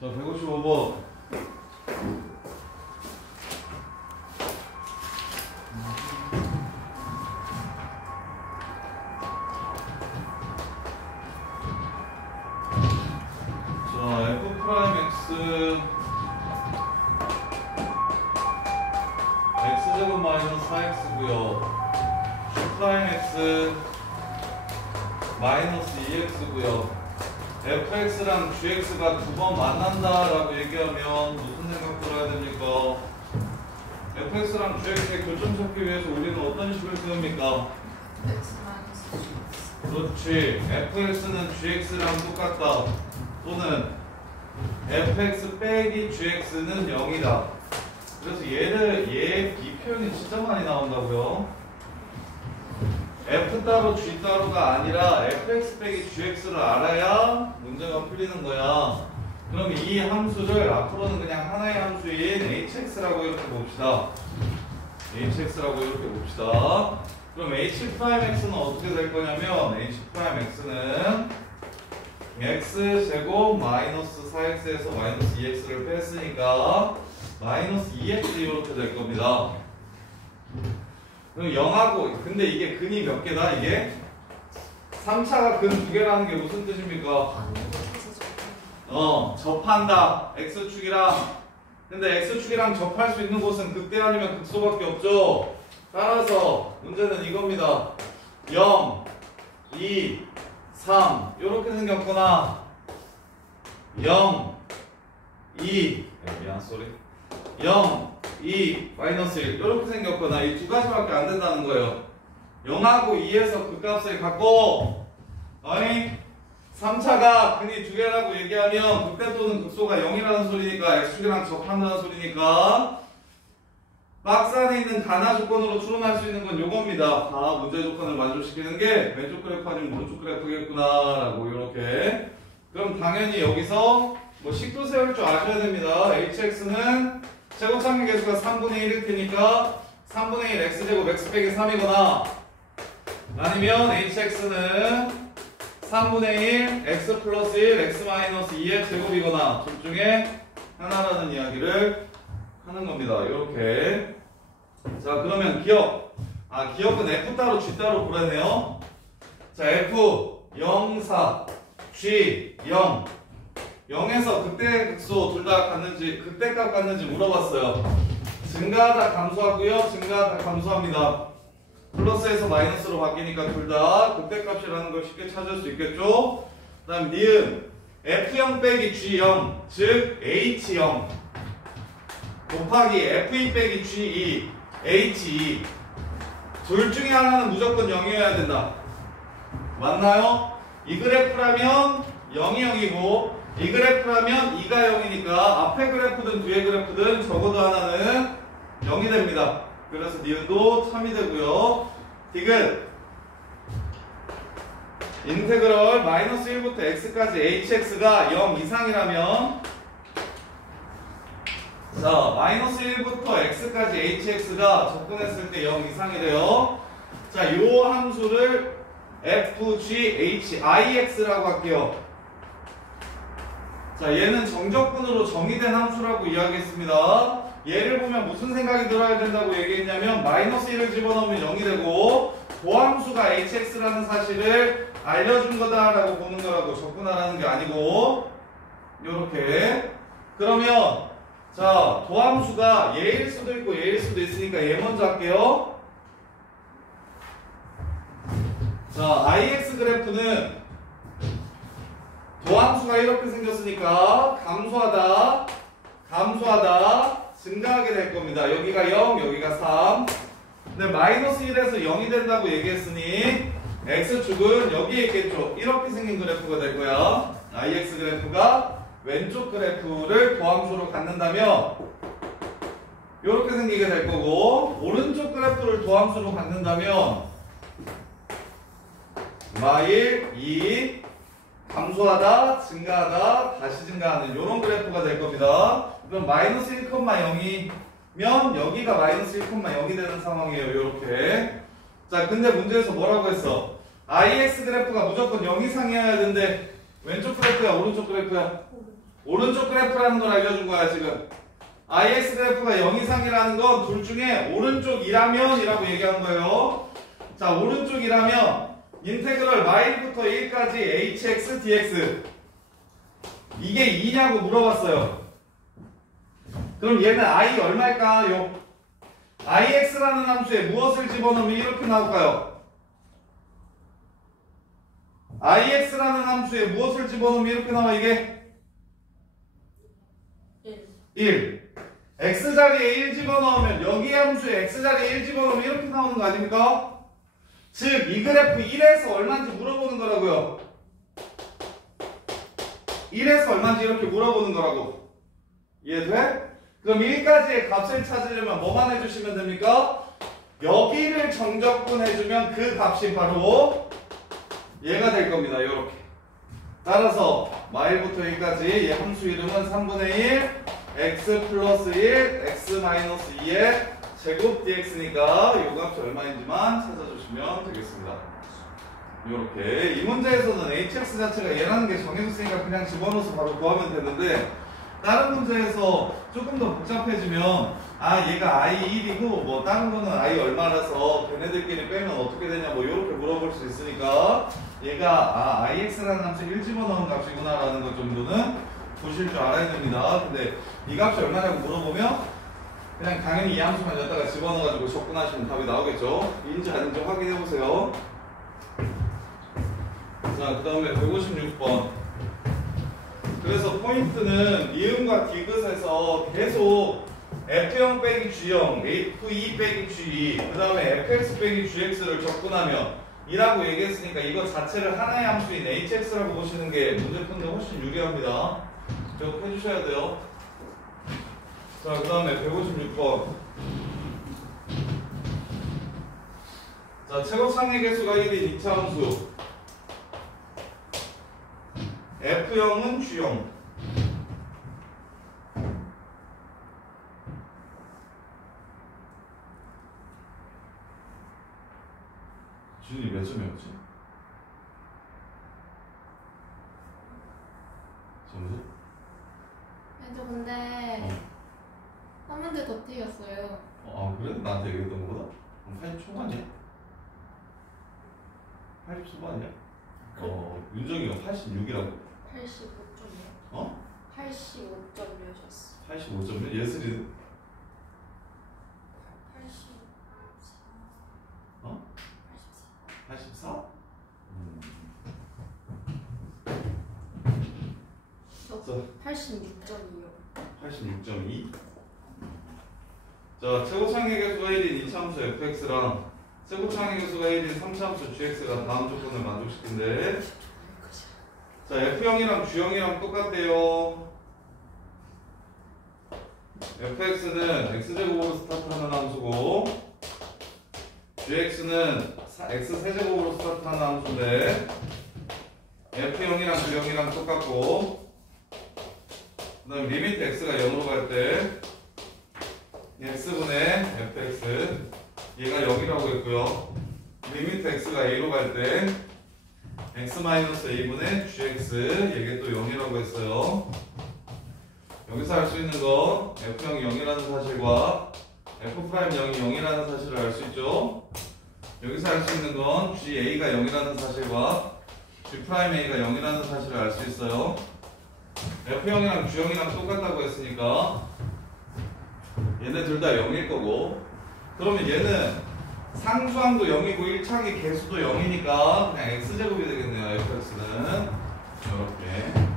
자, 155번. 자, f'(x) x제곱 마이너스 4x고요. g'(x) 마이너스 2x고요. fx랑 gx가 두 번 만난다라고 얘기하면 무슨 생각 들어야 됩니까? fx랑 gx의 교점 찾기 위해서 우리는 어떤 식을 세웁니까? 그렇지. fx는 gx랑 똑같다. 또는 fx 빼기 gx는 0이다. 그래서 이 표현이 진짜 많이 나온다고요. f 따로 g 따로가 아니라 fx 빼기 gx를 알아야 문제가 풀리는 거야. 그럼 이 함수를 앞으로는 그냥 하나의 함수인 hx라고 이렇게 봅시다. hx라고 이렇게 봅시다. 그럼 h'x는 어떻게 될 거냐면 h'x는 x제곱 마이너스 4x에서 마이너스 2x를 뺐으니까 마이너스 2x 이렇게 될 겁니다. 그럼 0하고 근데 이게 근이 몇 개다 이게? 3차가 근 2개라는 게 무슨 뜻입니까? 접한다. x축이랑. 근데 x축이랑 접할 수 있는 곳은 극대 아니면 극소밖에 없죠. 따라서 문제는 이겁니다. 0, 2, 3 이렇게 생겼구나. 0, 2 미안 쏘리 0, 2, 마이너스 1 이렇게 생겼거나 이 두 가지밖에 안 된다는 거예요. 0하고 2에서 그 값을 갖고 아니 3차가 근이 두 개라고 얘기하면 극대 또는 극소가 0이라는 소리니까 x축이랑 접한다는 소리니까 박스 안에 있는 가나 조건으로 추론할 수 있는 건 요겁니다. 다 문제 조건을 만족시키는 게 왼쪽 그래프 아니면 오른쪽 그래프겠구나 라고 이렇게. 그럼 당연히 여기서 뭐 식도 세울 줄 아셔야 됩니다. hx는 최고창의 개수가 3분의 1일 테니까 3분의 1 x제곱 x 빼기 3이거나 아니면 hx는 3분의 1 x 플러스 1 x 마이너스 2의 제곱이거나 둘 중에 하나라는 이야기를 하는 겁니다. 이렇게. 자, 그러면 기억. 기억은 f 따로 g 따로 보라네요. 자, f 0, 4 g 0 0에서 극대 극소 둘 다 같는지 극대값 같는지 물어봤어요. 증가하다 감소하고요. 증가하다 감소합니다. 플러스에서 마이너스로 바뀌니까 둘 다 극대값이라는 걸 쉽게 찾을 수 있겠죠. 그 다음 니은 f0 빼기 g0 즉 h0 곱하기 f2 빼기 g2 h2 둘 중에 하나는 무조건 0이어야 된다. 맞나요? 이 그래프라면 0이 0이고 이 그래프라면 2가 0이니까 앞에 그래프든 뒤에 그래프든 적어도 하나는 0이 됩니다. 그래서 니은도 참이 되고요. 디귿 인테그럴 마이너스 1부터 x까지 hx가 0 이상이라면 자 마이너스 1부터 x까지 hx가 접근했을 때 0 이상이 돼요. 자, 요 함수를 fghix라고 할게요. 자, 얘는 정적분으로 정의된 함수라고 이야기했습니다. 얘를 보면 무슨 생각이 들어야 된다고 얘기했냐면 마이너스 1을 집어넣으면 0이 되고 도함수가 hx라는 사실을 알려준 거다라고 보는 거라고 접근하라는 게 아니고 요렇게. 그러면 자, 도함수가 얘일 수도 있고 얘일 수도 있으니까 얘 먼저 할게요. 자, ix 그래프는 도함수가 이렇게 생겼으니까 감소하다 증가하게 될 겁니다. 여기가 0, 여기가 3. 근데 마이너스 1에서 0이 된다고 얘기했으니 x축은 여기에 있겠죠. 이렇게 생긴 그래프가 될 거야. ix 그래프가 왼쪽 그래프를 도함수로 갖는다면 이렇게 생기게 될 거고 오른쪽 그래프를 도함수로 갖는다면 마일 2 감소하다, 증가하다, 다시 증가하는 이런 그래프가 될 겁니다. 그럼 마이너스 1,0이면 여기가 마이너스 1,0이 되는 상황이에요. 이렇게. 자, 근데 문제에서 뭐라고 했어? ix 그래프가 무조건 0 이상이어야 되는데 왼쪽 그래프야, 오른쪽 그래프야? 오른쪽 그래프라는 걸 알려준 거야 지금. ix 그래프가 0 이상이라는 건 둘 중에 오른쪽이라면 이라고 얘기한 거예요. 자, 오른쪽이라면 인테그럴 마일부터 1까지 hx dx 이게 2냐고 물어봤어요. 그럼 얘는 i 얼마일까요? ix라는 함수에 무엇을 집어넣으면 이렇게 나올까요? ix라는 함수에 무엇을 집어넣으면 이렇게 나와 이게? 1. x자리에 1 집어넣으면 여기 함수에 x자리에 1 집어넣으면 이렇게 나오는 거 아닙니까? 즉 이 그래프 1에서 얼마인지 물어보는 거라고요. 1에서 얼마인지 이렇게 물어보는 거라고. 이해돼? 그럼 1까지의 값을 찾으려면 뭐만 해주시면 됩니까? 여기를 정적분 해주면 그 값이 바로 얘가 될 겁니다. 이렇게. 따라서 마일부터 1까지 이 함수 이름은 3분의 1 x 플러스 1 x 마이너스 2의 제곱 dx니까 이 값이 얼마인지만 찾아주시면 되겠습니다. 이렇게. 이 문제에서는 hx 자체가 얘라는 게 정해졌으니까 그냥 집어넣어서 바로 구하면 되는데 다른 문제에서 조금 더 복잡해지면 얘가 i1이고 뭐 다른 거는 i 얼마라서 걔네들끼리 빼면 어떻게 되냐 뭐 이렇게 물어볼 수 있으니까 얘가 ix라는 함수 1 집어넣은 값이구나 라는 것 정도는 보실 줄 알아야 됩니다. 근데 이 값이 얼마냐고 물어보면 그냥 당연히 이 함수만 여기다가 집어넣어가지고 접근하시면 답이 나오겠죠. 인지 아닌지 확인해보세요. 자, 그 다음에 156번. 그래서 포인트는 이음과 디귿에서 계속 f0 빼기 g0, f2 빼기 g2, 그 다음에 fx 빼기 gx를 접근하면 이라고 얘기했으니까 이거 자체를 하나의 함수인 hx라고 보시는 게 문제 푸는데 훨씬 유리합니다. 기억해 주셔야 돼요. 자, 그 다음에 156번. 자, 최고상의 개수가 1인 2차 함수 f0은 g0 준이 몇 점이었지? 점수? 저 근데 한 문제 더 틀렸어요. 그래? 나한테 얘기했던 거보다? 그럼 80 초반이야? 80 초반이야? 윤정이가 86이라고 85점이요? 85점이셨어. 85점이야? 예슬이는? 84? 저 86점이요. 86.2. 자, 최고창의 개수가 1인 2차 함수 fx랑 최고창의 개수가 1인 3차 함수 gx가 다음 조건을 만족시킨대. 자, f0이랑 g0이랑 똑같대요. fx는 x제곱으로 스타트하는 함수고 gx는 x세제곱으로 스타트하는 함수인데 f0이랑 g0이랑 똑같고 그 다음에 리미트 x가 0으로 갈 때 x분의 fx 얘가 0이라고 했고요. 리미트 x가 a로 갈 때 x-a분의 gx 얘게 또 0이라고 했어요. 여기서 알 수 있는 건 f0이 0이라는 사실과 f'0이 0이라는 사실을 알 수 있죠. 여기서 알 수 있는 건 ga가 0이라는 사실과 g'a가 0이라는 사실을 알 수 있어요. f0이랑 g형이랑 똑같다고 했으니까 얘네 둘 다 0일 거고 그러면 얘는 상수항도 0이고 1창의 개수도 0이니까 그냥 x제곱이 되겠네요. fx는 이렇게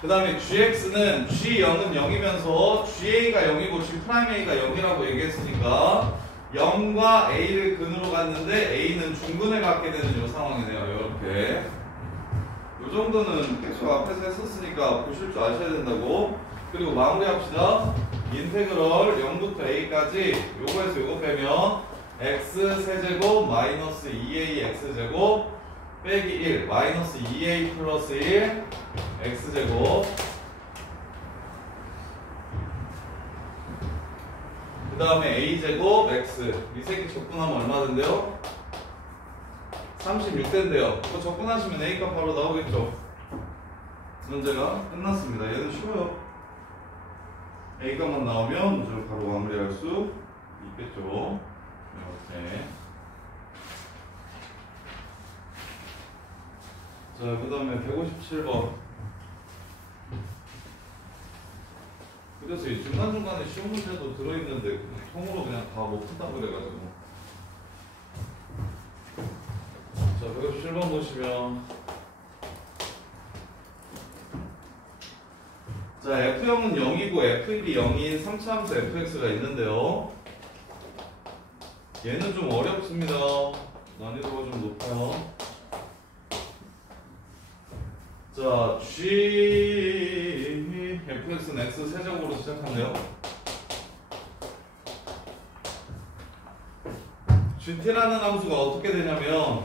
그 다음에 gx는 g0은 0이면서 ga가 0이고 g'a가 0이라고 얘기했으니까 0과 a를 근으로 갔는데 a는 중근을 갖게 되는 이 상황이네요. 이렇게 이 정도는 계속 앞에서 했었으니까 보실 줄 아셔야 된다고. 그리고 마무리합시다. 인테그럴 0부터 a까지 요거에서 요거 빼면 x 세제곱 마이너스 2a x제곱 빼기 1 마이너스 2a 플러스 1 x제곱 그 다음에 a제곱 x 이 새끼 적분하면 얼마 된대요? 36대인데요. 이거 적분하시면 A값 바로 나오겠죠. 문제가 끝났습니다. 얘는 쉬워요. A 값만 나오면 문제를 바로 마무리할 수 있겠죠. 이렇게. 자, 그 다음에 157번. 그래서 이 중간중간에 시험 문제도 들어있는데 통으로 그냥 다 못 푼다 그래가지고. 자, 157번 보시면 자, F0은 0이고 F1이 0인 3차 함수 fx가 있는데요. 얘는 좀 어렵습니다. 난이도가 좀 높아요. 자, g fx는 x 세제곱으로 시작하네요. gt라는 함수가 어떻게 되냐면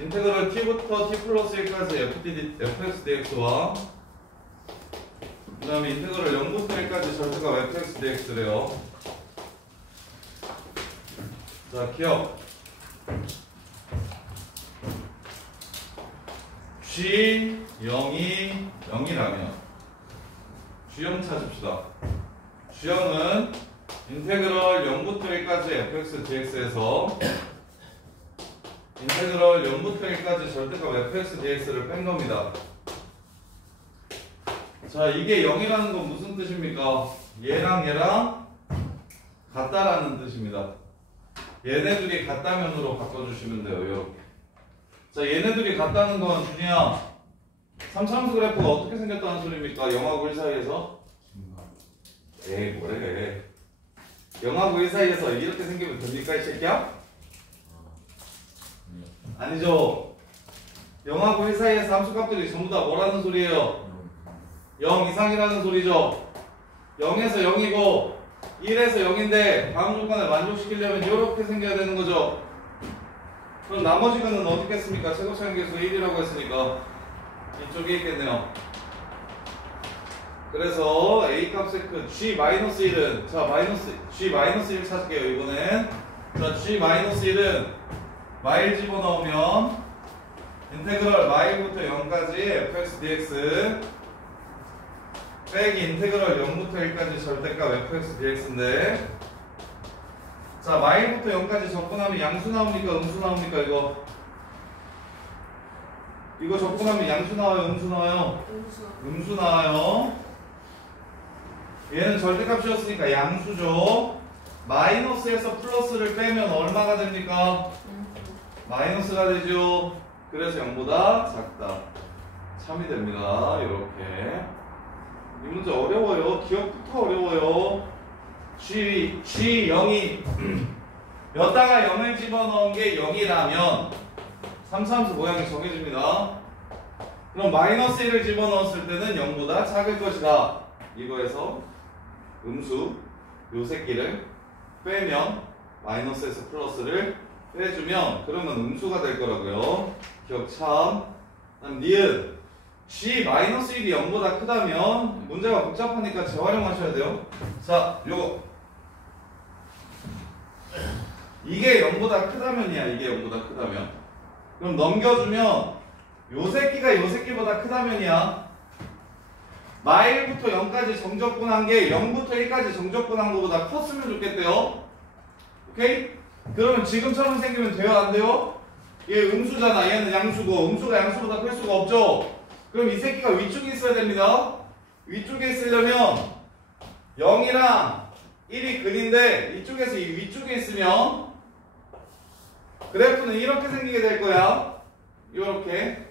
인테그럴 t부터 t 플러스 1까지 fx dx와 그 다음에 인테그럴 0부터 1까지 절대값 fx dx래요. 자, 기억 g 0이 0이라면 g0 찾읍시다. g0은 인테그럴 0부터 1까지 fx dx에서 인테그럴 0부터 1까지 절대값 fx dx를 뺀 겁니다. 자, 이게 0이라는 건 무슨 뜻입니까? 얘랑 얘랑 같다라는 뜻입니다. 얘네들이 같다면으로 바꿔주시면 돼요. 이렇게. 자, 얘네들이 같다는 건 준이야 3차함수 그래프가 어떻게 생겼다는 소리입니까? 0하고 1 사이에서? 에이, 뭐래. 0하고 1 사이에서 이렇게 생기면 됩니까, 이 새끼야? 아니죠. 0하고 1 사이에서 함수값들이 전부 다 뭐라는 소리예요? 0 이상이라는 소리죠. 0에서 0이고 1에서 0인데 다음 조건을 만족시키려면 이렇게 생겨야 되는 거죠. 그럼 나머지 거는 어떻게 했습니까? 최고차항 계수 1이라고 했으니까 이쪽에 있겠네요. 그래서 A 값의 큰 G-1은 자 G-1 찾을게요. 이번엔 자 G-1은 마일 집어넣으면 인테그럴 마일부터 0까지 fx dx 빼기 인테그럴 0부터 1까지 절대값 fx dx인데 자 마일부터 0까지 접근하면 양수 나옵니까? 음수 나옵니까? 이거 접근하면 양수 나와요? 음수 나와요? 음수 나와요. 얘는 절대값이었으니까 양수죠. 마이너스에서 플러스를 빼면 얼마가 됩니까? 마이너스가 되죠. 그래서 0보다 작다. 참이 됩니다. 이렇게. 이 문제 어려워요. 기억부터 어려워요. G0이 여다가 0을 집어넣은 게 0이라면 3차함수 모양이 정해집니다. 그럼 마이너스 1을 집어넣었을 때는 0보다 작을 것이다. 이거에서 음수 요 새끼를 빼면 마이너스에서 플러스를 빼주면 그러면 음수가 될 거라고요. 기억 참. 다음 니은 G-1이 0보다 크다면 문제가 복잡하니까 재활용하셔야 돼요. 자, 요거 이게 0보다 크다면이야. 이게 0보다 크다면 그럼 넘겨주면 요 새끼가 요 새끼보다 크다면이야. 마일부터 0까지 정적분한 게 0부터 1까지 정적분한 것보다 컸으면 좋겠대요. 오케이? 그러면 지금처럼 생기면 돼요? 안 돼요? 얘 음수잖아. 얘는 양수고 음수가 양수보다 클 수가 없죠. 그럼 이 새끼가 위쪽에 있어야 됩니다. 위쪽에 있으려면 0이랑 1이 근인데 이쪽에서 이 위쪽에 있으면 그래프는 이렇게 생기게 될 거야. 이렇게.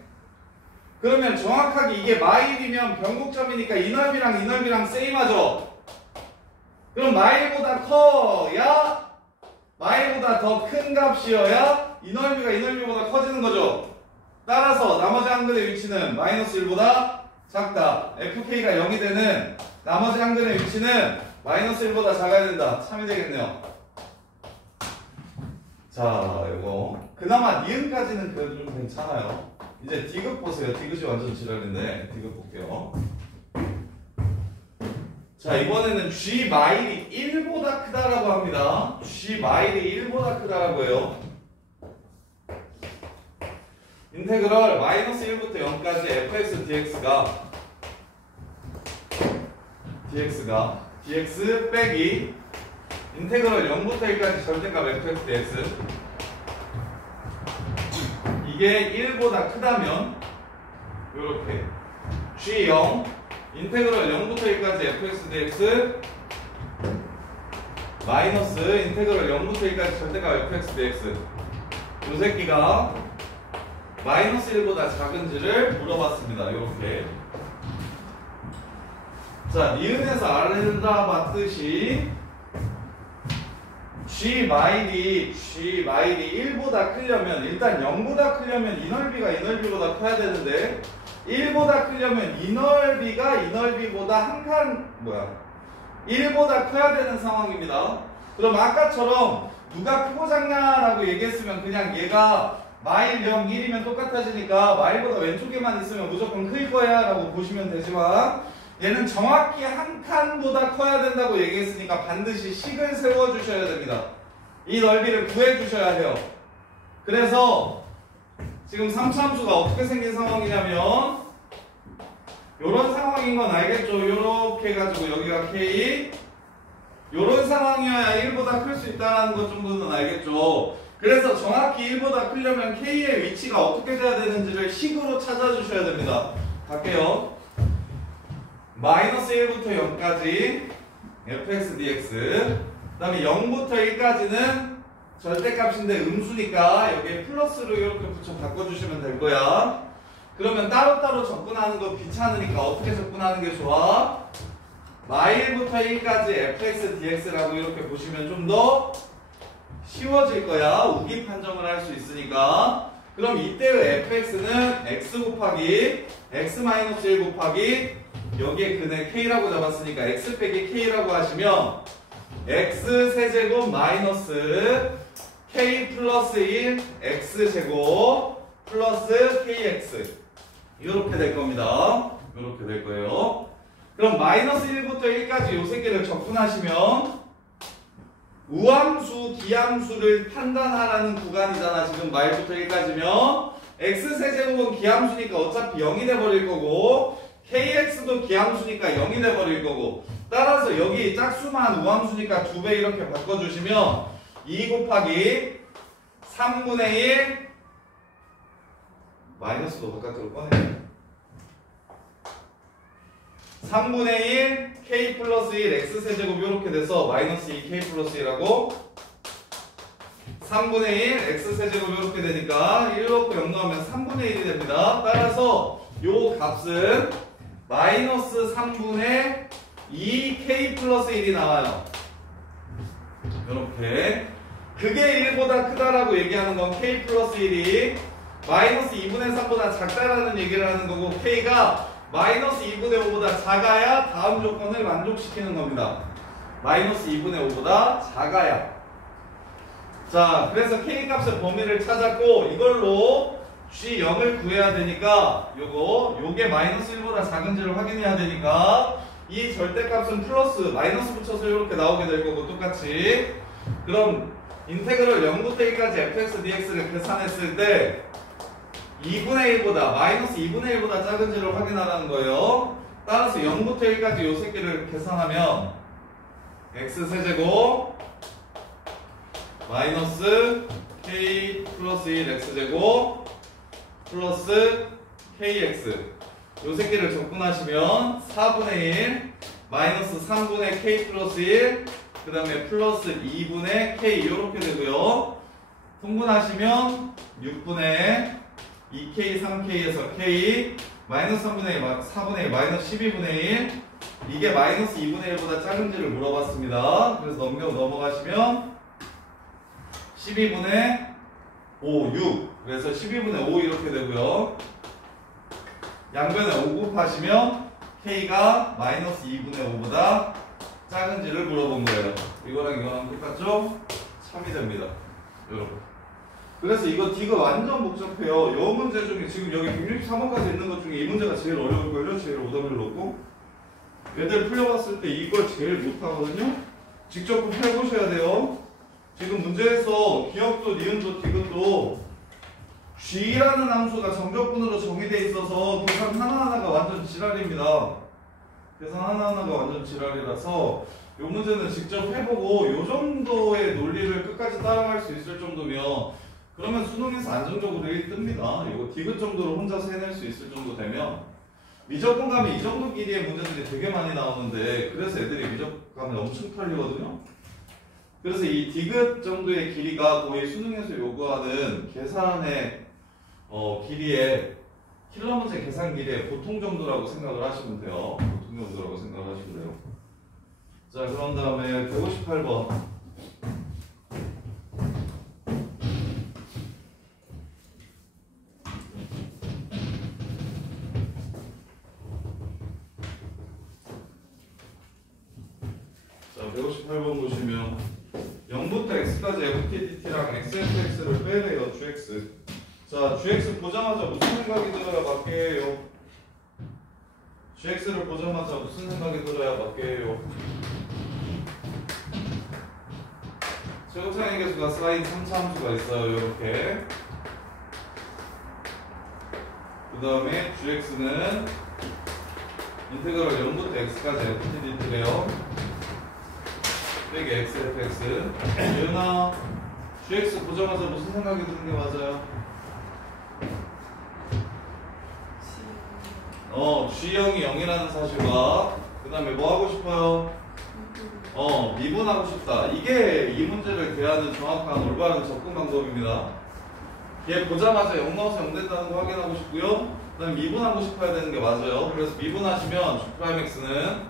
그러면 정확하게 이게 마일이면 변곡점이니까 이 넓이랑 세임하죠. 그럼 마일보다 커야 마일보다 더 큰 값이어야 이 넓이가 이 넓이보다 커지는 거죠. 따라서 나머지 한근의 위치는 마이너스 1보다 작다. FK가 0이 되는 나머지 한근의 위치는 마이너스 1보다 작아야 된다. 참이 되겠네요. 자, 이거 그나마 니은까지는 그래도 좀 괜찮아요. 이제 디귿 보세요. 디귿이 완전 지랄인데 디귿 볼게요. 자, 이번에는 G 마일이 1보다 크다라고 합니다. G 마일이 1보다 크다라고 해요. 인테그럴 마이너스 1부터 0까지 fx dx가 dx가 dx 빼기 인테그럴 0부터 1까지 절대값 fx dx 이게 1보다 크다면 요렇게 g0 인테그럴 0부터 1까지 fx dx 마이너스 인테그럴 0부터 1까지 절대값 fx dx 요 새끼가 마이너스 1보다 작은지를 물어봤습니다. 요렇게 자, 니은에서 알아봤듯이 g 마일이 1보다 크려면 일단 0보다 크려면 이 넓이가 이 넓이보다 커야 되는데 1보다 크려면 이 넓이가 이 넓이보다 한 칸 1보다 커야 되는 상황입니다. 그럼 아까처럼 누가 크고 작냐라고 얘기했으면 그냥 얘가 마일 0, 1이면 똑같아지니까 마일보다 왼쪽에만 있으면 무조건 클 거야 라고 보시면 되지만 얘는 정확히 한 칸보다 커야 된다고 얘기했으니까 반드시 식을 세워주셔야 됩니다. 이 넓이를 구해주셔야 해요. 그래서 지금 3차함수가 어떻게 생긴 상황이냐면 요런 상황인 건 알겠죠? 요렇게 해가지고 여기가 K 요런 상황이어야 1보다 클 수 있다는 것 정도는 알겠죠? 그래서 정확히 1보다 크려면 K의 위치가 어떻게 돼야 되는지를 식으로 찾아주셔야 됩니다. 갈게요. 마이너스 1부터 0까지 fx dx 그 다음에 0부터 1까지는 절대값인데 음수니까 여기에 플러스로 이렇게 붙여 바꿔주시면 될 거야. 그러면 따로따로 접근하는 거 귀찮으니까 어떻게 접근하는 게 좋아? 마일부터 1까지 fx dx라고 이렇게 보시면 좀 더 쉬워질 거야. 우기 판정을 할 수 있으니까. 그럼 이때의 fx는 x 곱하기 x-1 곱하기 여기에 근의 k라고 잡았으니까 x 빼기 k라고 하시면 x 세제곱 마이너스 k 플러스 1 x 제곱 플러스 kx 이렇게 될 겁니다. 이렇게 될 거예요. 그럼 마이너스 1부터 1까지 요 새끼를 접근하시면 우함수, 기함수를 판단하라는 구간이잖아. 지금 마일부터 1까지면 x 세제곱은 기함수니까 어차피 0이 돼버릴 거고 kx도 기함수니까 0이 돼버릴 거고 따라서 여기 짝수만 우함수니까 2배 이렇게 바꿔주시면 2 곱하기 3분의 1 마이너스도 바깥으로 꺼내 3분의 1 k 플러스 1 x 세제곱 이렇게 돼서 마이너스 2 k 플러스 1하고 3분의 1 x 세제곱 이렇게 되니까 1 넣고 0 넣으면 3분의 1이 됩니다. 따라서 요 값은 마이너스 3분의 2k 플러스 1이 나와요. 이렇게 그게 1보다 크다라고 얘기하는 건 k 플러스 1이 마이너스 2분의 3보다 작다라는 얘기를 하는 거고 k가 마이너스 2분의 5보다 작아야 다음 조건을 만족시키는 겁니다. 마이너스 2분의 5보다 작아야. 자, 그래서 K값의 범위를 찾았고 이걸로 G0을 구해야 되니까 요게 마이너스 1보다 작은지를 확인해야 되니까 이 절대값은 플러스 마이너스 붙여서 이렇게 나오게 될 거고 똑같이 그럼 인테그럴 0부터 1까지 fx dx를 계산했을 때 2분의 1보다 마이너스 2분의 1보다 작은지를 확인하라는 거예요. 따라서 0부터 1까지 요 새끼를 계산하면 x 세제곱 마이너스 k 플러스 1 x제곱 플러스 kx 요 새끼를 적분하시면 4분의 1 마이너스 3분의 k 플러스 1 그 다음에 플러스 2분의 k 이렇게 되고요. 통분하시면 6분의 2k, 3k에서 k 마이너스 3분의 1, 4분의 1, 마이너스 12분의 1 이게 마이너스 2분의 1보다 작은지를 물어봤습니다. 그래서 넘어가시면 12분의 5, 6 그래서 12분의 5 이렇게 되고요. 양변에 5 곱하시면 k가 마이너스 2분의 5보다 작은지를 물어본 거예요. 이거랑 이거랑 똑같죠? 참이 됩니다. 여러분. 그래서 이거 D가 완전 복잡해요. 요 문제 중에 지금 여기 163번까지 있는 것 중에 이 문제가 제일 어려울걸요? 제일 오답을 놓고 얘들 풀려봤을 때 이걸 제일 못하거든요? 직접 꼭 해보셔야 돼요. 지금 문제에서 기억도, 니은도, 디귿도 G라는 함수가 정적분으로 정의되어 있어서 계산 하나하나가 완전 지랄입니다. 계산 하나하나가 완전 지랄이라서 이 문제는 직접 해보고 이 정도의 논리를 끝까지 따라갈 수 있을 정도면 그러면 수능에서 안정적으로 1위 뜹니다. 이거 디귿 정도로 혼자서 해낼 수 있을 정도 되면 미적분감이 이 정도 길이의 문제들이 되게 많이 나오는데 그래서 애들이 미적감이 엄청 털리거든요. 그래서 이 디귿 정도의 길이가 거의 수능에서 요구하는 계산의 길이의 킬러 문제 계산 길이의 보통 정도라고 생각을 하시면 돼요. 보통 정도라고 생각을 하시면 돼요. 자, 그런 다음에 158번. 자, 158번 보시면 0부터 x까지 ftdt랑 xfx를 빼래요. gx. 자, gx 보자마자 무슨 생각이 들어야 맞게요? gx를 보자마자 무슨 생각이 들어야 맞게요? 최고차의 계수가 사인 3차 함수가 있어요. 이렇게. 그 다음에 gx는 인테그럴 0부터 x까지 ftdt래요. 빼기 xfx. 예은아, gx 보자마자 무슨 생각이 드는 게 맞아요? G형이 0이라는 사실과 그 다음에 뭐 하고 싶어요? 미분하고 싶다. 이게 이 문제를 대하는 정확한 올바른 접근 방법입니다. 얘 보자마자 0 나와서 0 된다는 거 확인하고 싶고요. 그 다음에 미분하고 싶어야 되는 게 맞아요. 그래서 미분하시면 G'X는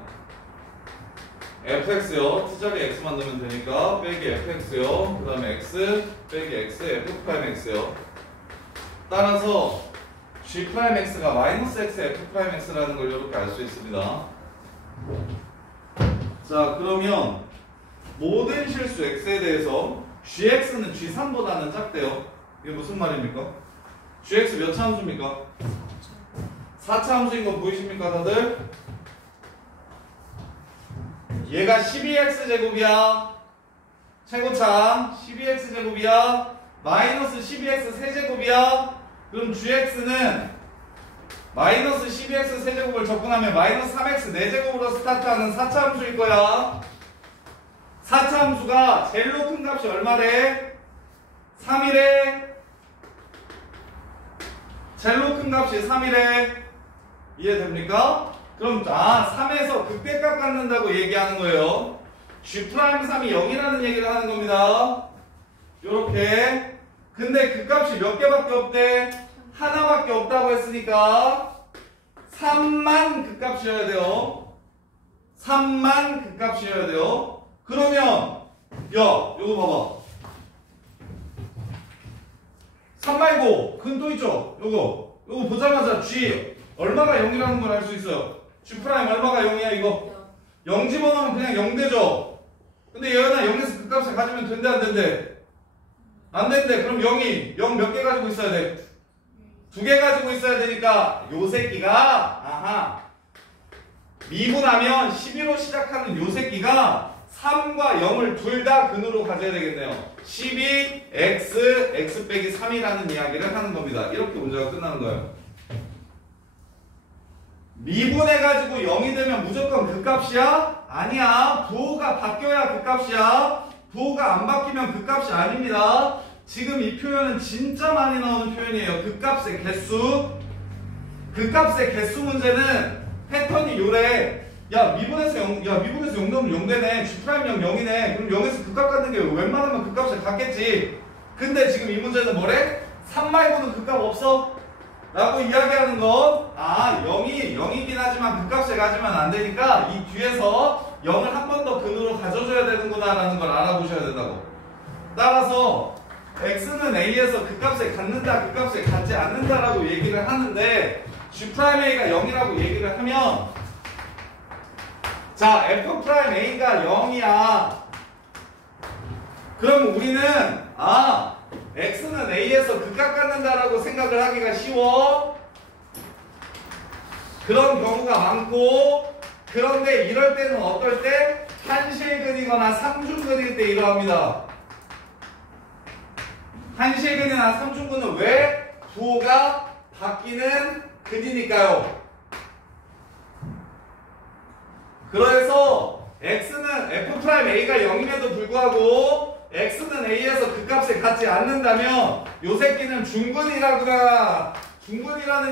fx요. t자리에 x만 넣으면 되니까 빼기 fx요. 그 다음에 x 빼기 x f'x요. 따라서 G'X가 마이너스 x f'x라는 걸 이렇게 알 수 있습니다. 자, 그러면 모든 실수 x에 대해서 gx는 g3보다는 작대요. 이게 무슨 말입니까? gx 몇 차 함수입니까? 4차 함수인 거 보이십니까 다들? 얘가 12x제곱이야. 최고차 12x제곱이야. 마이너스 12x 세제곱이야. 그럼 gx는 마이너스 12x 세제곱을 접근하면 마이너스 3x 4제곱으로 스타트하는 4차 함수일 거야. 4차 함수가 제일 높은 값이 얼마래? 3이래. 제일 높은 값이 3이래. 이해됩니까? 그럼 3에서 극대값 갖는다고 얘기하는 거예요. G'3이 0이라는 얘기를 하는 겁니다. 요렇게. 근데 그 값이 몇 개밖에 없대? 하나밖에 없다고 했으니까 3만 그 값이어야 돼요. 3만 그 값이어야 돼요. 그러면 요거 봐봐. 3 말고 근 또 있죠? 요거 보자마자 G 얼마가 0이라는 걸 알 수 있어요. G' 얼마가 0이야 이거? 0 집어넣으면 그냥 0 되죠? 근데 얘가 0에서 그 값을 가지면 된대 안 된대? 안 된대. 그럼 0이 0 몇 개 가지고 있어야 돼? 2개 가지고 있어야 되니까 요 새끼가 미분하면 12로 시작하는 요 새끼가 3과 0을 둘 다 근으로 가져야 되겠네요. 12 x 빼기 3이라는 이야기를 하는 겁니다. 이렇게 문제가 끝나는 거예요. 미분해가지고 0이 되면 무조건 그 값이야? 아니야. 부호가 바뀌어야 그 값이야. 부호가 안 바뀌면 그 값이 아닙니다. 지금 이 표현은 진짜 많이 나오는 표현이에요. 그 값의 개수. 그 값의 개수 문제는 패턴이 요래. 야, 미분해서 0 넣으면 0 되네. G' 0, 0이네. 그럼 0에서 그 값 갖는 게 웬만하면 그 값을 갖겠지. 근데 지금 이 문제는 뭐래? 3 말고는 그 값 없어? 라고 이야기하는 건 0이긴 하지만 그 값을 가지면 안 되니까 이 뒤에서 0을 한 번 더 근으로 가져줘야 되는구나 라는 걸 알아보셔야 된다고. 따라서 x는 a에서 그 값을 갖는다, 그 값을 갖지 않는다라고 얘기를 하는데 G'A가 0이라고 얘기를 하면 자, F'A가 0이야. 그럼 우리는 x는 a에서 그 값 갖는다라고 생각을 하기가 쉬워. 그런 경우가 많고 그런데 이럴 때는 어떨 때? 한실근이거나 삼중근일 때 이러합니다. 한실근이나 삼중근은 왜? 부호가 바뀌는 근이니까요. 그래서 x는 f'a가 0임에도 불구하고 x는 a에서 그 값에 같지 않는다면 요 새끼는 중근이라는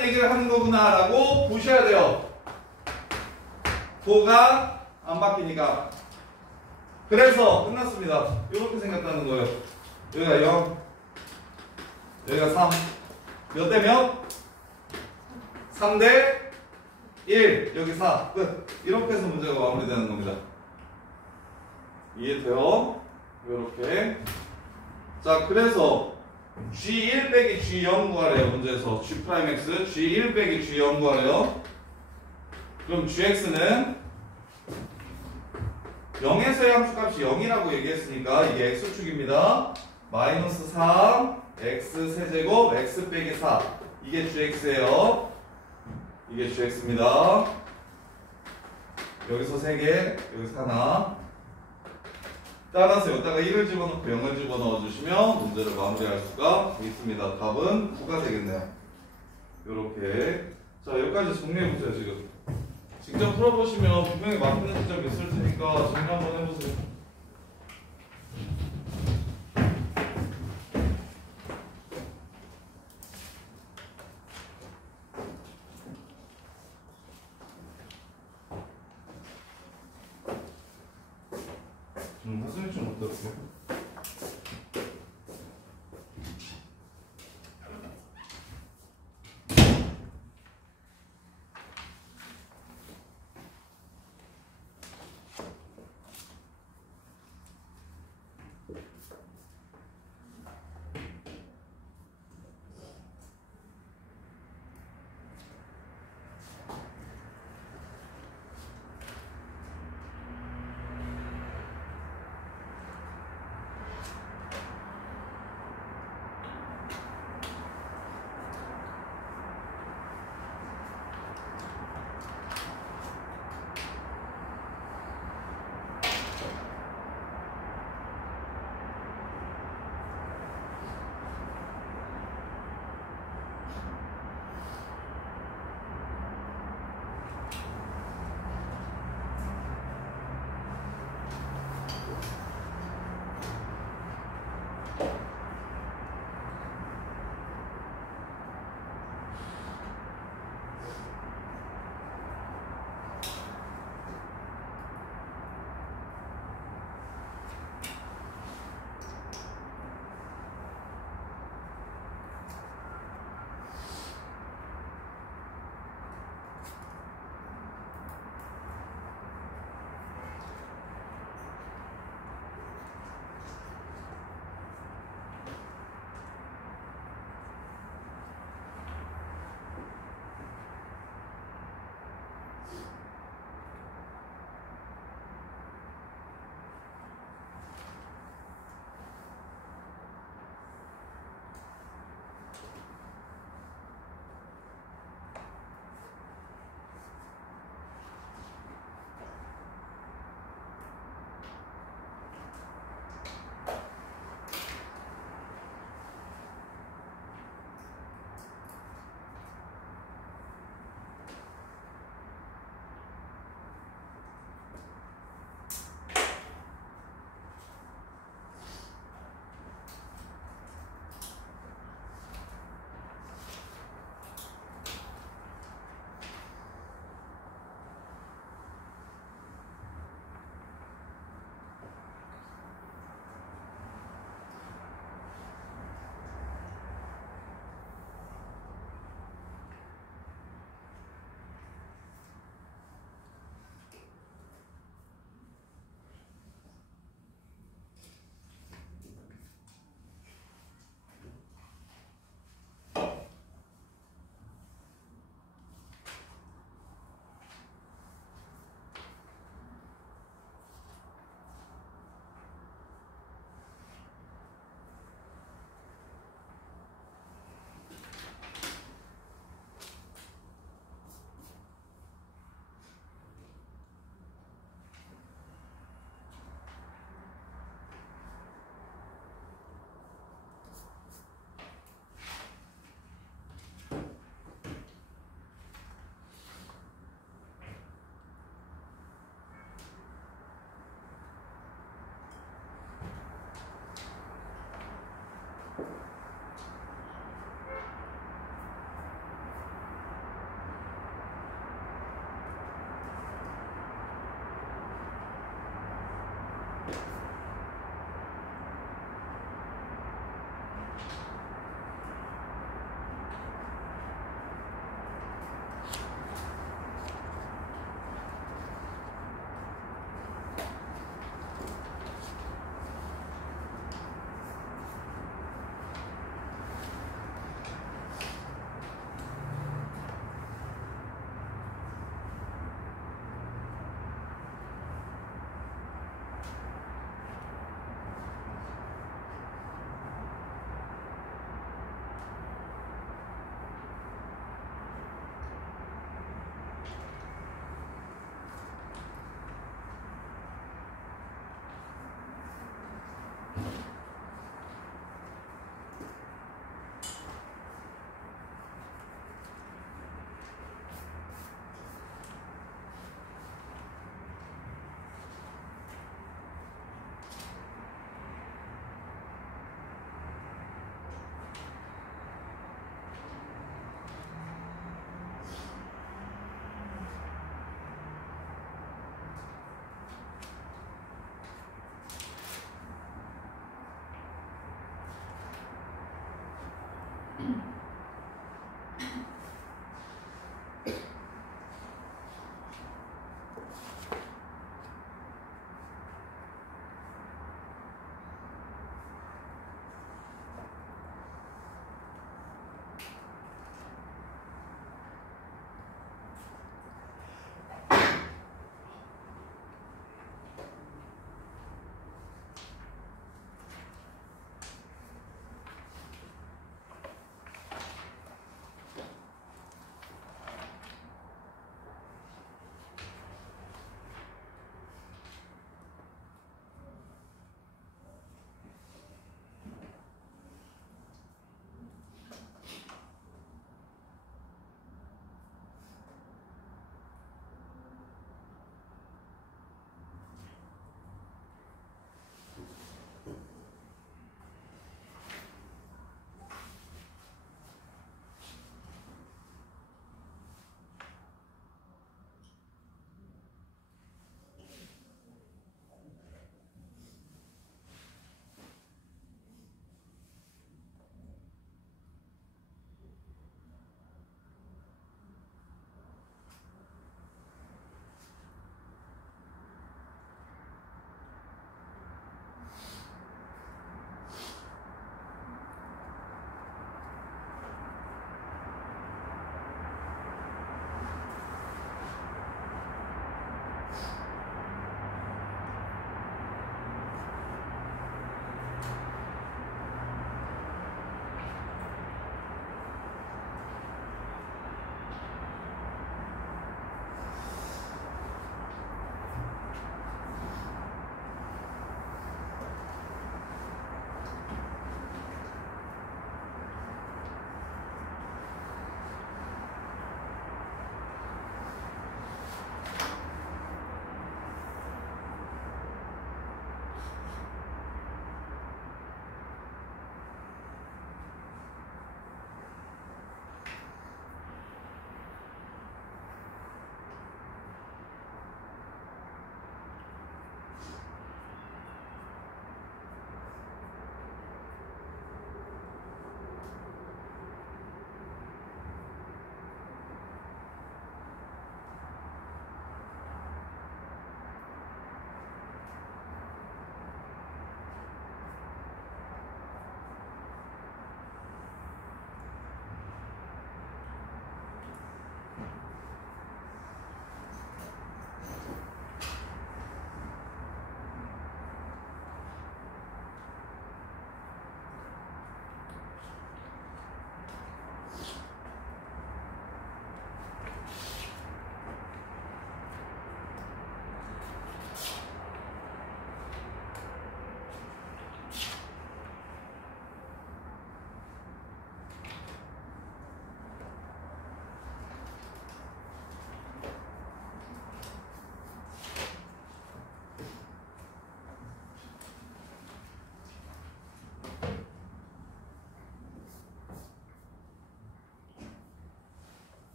얘기를 하는 거구나 라고 보셔야 돼요. 도가 안 바뀌니까. 그래서 끝났습니다. 이렇게 생겼다는 거예요. 여기가 0, 여기가 3. 몇 대 몇? 3대 1, 여기 4. 끝. 이렇게 해서 문제가 마무리되는 겁니다. 이해돼요? 이렇게. 자, 그래서 G1 빼기 G0 구하래요. 문제에서 G'X, G1 빼기 G0 구하래요. 그럼 Gx는 0에서의 함수값이 0이라고 얘기했으니까 이게 X축입니다. 마이너스 3, X 세제곱, X 빼기 4. 이게 Gx예요. 이게 Gx입니다. 여기서 3개, 여기서 하나. 따라서 여기다가 1을 집어넣고 0을 집어넣어 주시면 문제를 마무리할 수가 있습니다. 답은 9가 되겠네요. 요렇게. 자, 여기까지 정리해보세요, 지금. 직접 풀어보시면 분명히 맞는 지점이 있을 테니까 정리 한번 해보세요. 하수님 좀 어떠세요?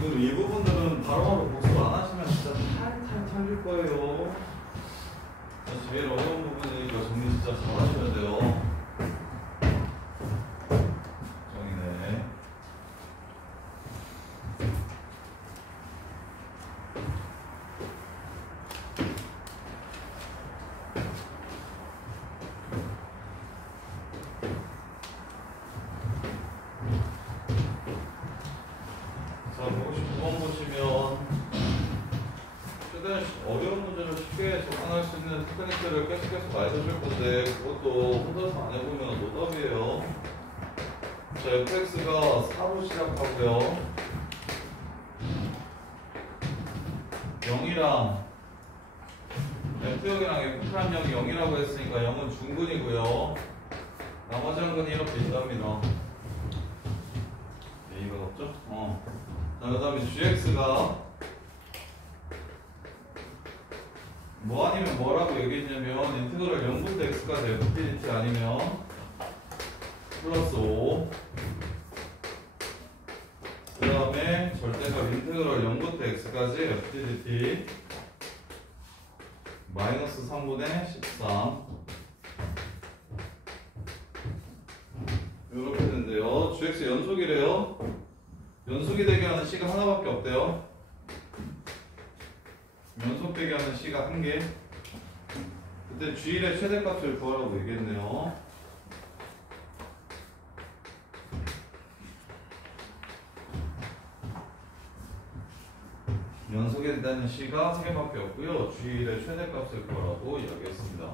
지금 이 부분들은 바로바로 복습 안 하시면 진짜 탈탈 털릴 거예요. 제일 어려운 부분이니까 정리 진짜 잘 하셔야 돼요. 정리네. 자, 59번 보시면 최대한 어려운 문제를 쉽게 접근할 수 있는 테크닉들을 계속해서 알려줄 건데 그것도 혼자서 안 해보면 노답이에요. 자, fx가 4로 시작하고요. 0이랑 F형이랑 F'형이 0이라고 했으니까 0은 중근이고요. 나머지 한 근이 이렇게 있답니다. A가 없죠? 자, 그 다음에 gx가 뭐 아니면 뭐라고 얘기했냐면 인테그럴 0부터 x까지 fdt 아니면 플러스 5. 그 다음에 절대값 인테그럴 0부터 x까지 fdt 마이너스 3분의 13 이렇게 되는데요. gx 연속이래요. 연속이 되게 하는 C가 하나밖에 없대요. 연속되게 하는 C가 한 개. 그때 G일의 최대값을 구하라고 얘기했네요. 연속이 된다는 C가 세 개밖에 없고요. G일의 최대값을 구하라고 이야기했습니다.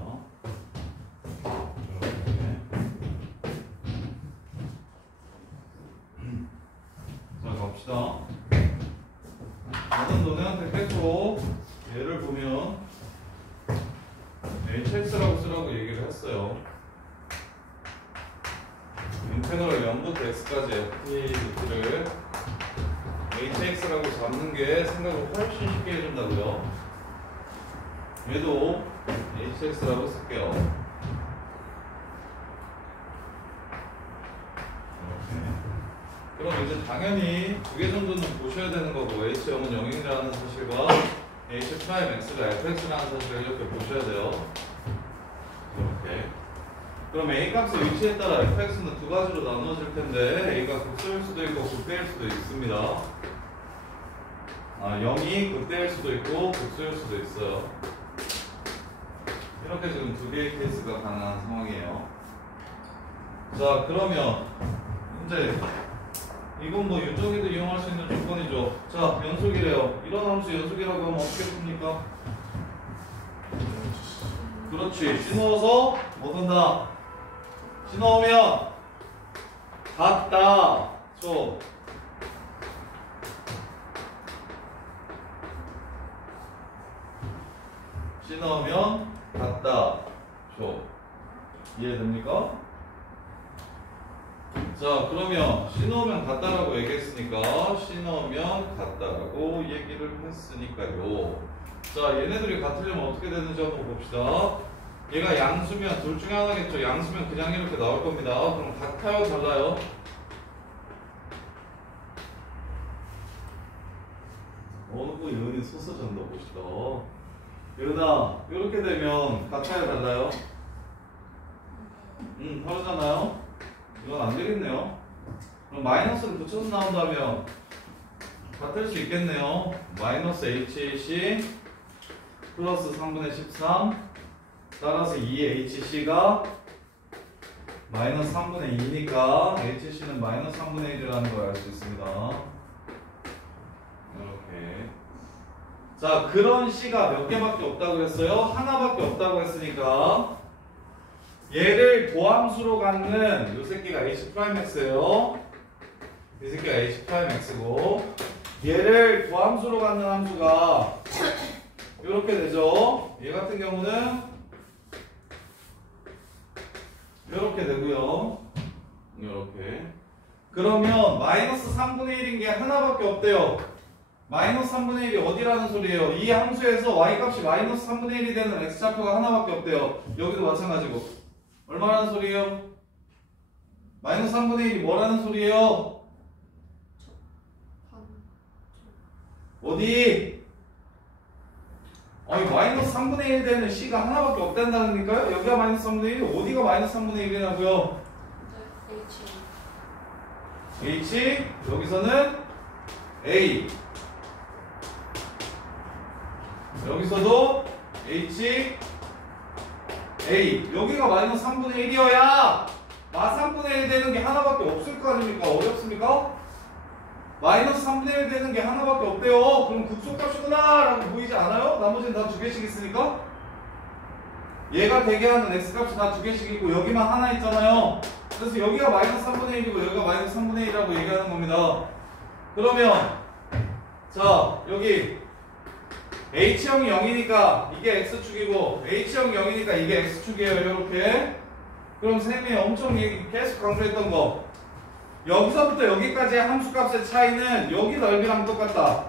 자, 갑시다. 저는 너네한테 계속 얘를 보면 hx라고 쓰라고 얘기를 했어요. 인테그럴 0부터 x까지 ft를 hx라고 잡는 게 생각을 훨씬 쉽게 해준다고요. 얘도 hx라고 쓸게요. 그럼 이제 당연히 두 개 정도는 보셔야 되는 거고 h0은 0이라는 사실과 h'(x가 fx라는 사실을 이렇게 보셔야 돼요. 이렇게. 그럼 a 값의 위치에 따라 fx는 두 가지로 나누어질 텐데 a가 극소일 수도 있고 극대일 수도 있습니다. 0이 극대일 수도 있고 극소일 수도 있어요. 이렇게 지금 두 개의 케이스가 가능한 상황이에요. 자, 그러면 이제 이건 뭐 윤정이도 이용할 수 있는 조건이죠. 자, 연속이래요. 이런 함수 연속이라고 하면 어떻게 풉니까? 그렇지. 씻어서 뭐 된다? 씻어오면 같다. 저 씻어오면 같다. 저 이해됩니까? 자, 그러면 씻어오면 같다라고 얘기했으니까 씻어오면 같다라고 얘기를 했으니까요. 자, 얘네들이 같으려면 어떻게 되는지 한번 봅시다. 얘가 양수면 둘 중에 하나겠죠. 양수면 그냥 이렇게 나올 겁니다. 그럼 같아요, 달라요? 어느 분이 은이 소서전다 봅시다. 예은아, 이렇게 되면 같아요, 달라요? 다르잖아요? 이건 안 되겠네요. 그럼 마이너스를 붙여서 나온다면 같을 수 있겠네요. 마이너스 HC 플러스 3분의 13 따라서 2HC가 마이너스 3분의 2니까 HC는 마이너스 3분의 1이라는 걸 알 수 있습니다. 이렇게. 자, 그런 C가 몇 개밖에 없다고 했어요? 하나밖에 없다고 했으니까 얘를 도함수로 갖는 이 새끼가 H'X예요. 이 새끼가 H'X고 얘를 도함수로 갖는 함수가 이렇게 되죠. 얘 같은 경우는 이렇게 되고요. 이렇게. 그러면 마이너스 3분의 1인 게 하나밖에 없대요. 마이너스 3분의 1이 어디라는 소리예요? 이 함수에서 y값이 마이너스 3분의 1이 되는 x좌표가 하나밖에 없대요. 여기도 마찬가지고. 얼마라는 소리예요? 마이너스 3분의 1이 뭐라는 소리예요? 어디? 아니 마이너스 3분의 1 되는 C가 하나밖에 없다니까요? 여기가 마이너스 3분의 1, 어디가 마이너스 3분의 1이냐고요? 네, H, 여기서는 A, 여기서도 H, A, 여기가 마이너스 3분의 1이어야 마 3분의 1 되는 게 하나밖에 없을 거 아닙니까? 어렵습니까? 마이너스 3분의 1 되는 게 하나밖에 없대요. 그럼 극소값이구나 라고 보이지 않아요? 나머지는 다 두 개씩 있으니까 얘가 되게 하는 x값이 다 두 개씩 있고 여기만 하나 있잖아요. 그래서 여기가 마이너스 3분의 1이고 여기가 마이너스 3분의 1이라고 얘기하는 겁니다. 그러면 자 여기 h형이 0이니까 이게 x축이고 h형이 0이니까 이게 x축이에요. 이렇게. 그럼 쌤이 엄청 계속 강조했던 거 여기서부터 여기까지의 함수값의 차이는 여기 넓이랑 똑같다.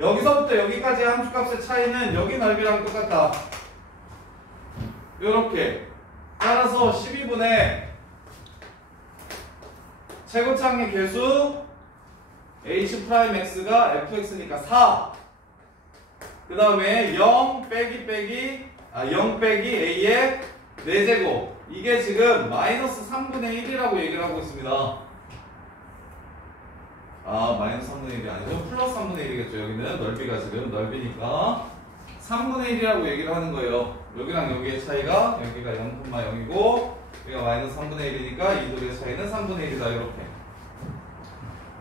여기서부터 여기까지의 함수값의 차이는 여기 넓이랑 똑같다. 요렇게. 따라서 12분의 최고창의 개수 h'x가 fx니까 4. 그 다음에 0 빼기 0 빼기 a의 4제곱. 이게 지금 마이너스 3분의 1이라고 얘기를 하고 있습니다. 아, 마이너스 3분의 1이 아니죠. 플러스 3분의 1이겠죠. 여기는 넓이가 지금 넓이니까 3분의 1이라고 얘기를 하는 거예요. 여기랑 여기의 차이가 여기가 0,0이고 여기가 마이너스 3분의 1이니까 이 둘의 차이는 3분의 1이다. 이렇게.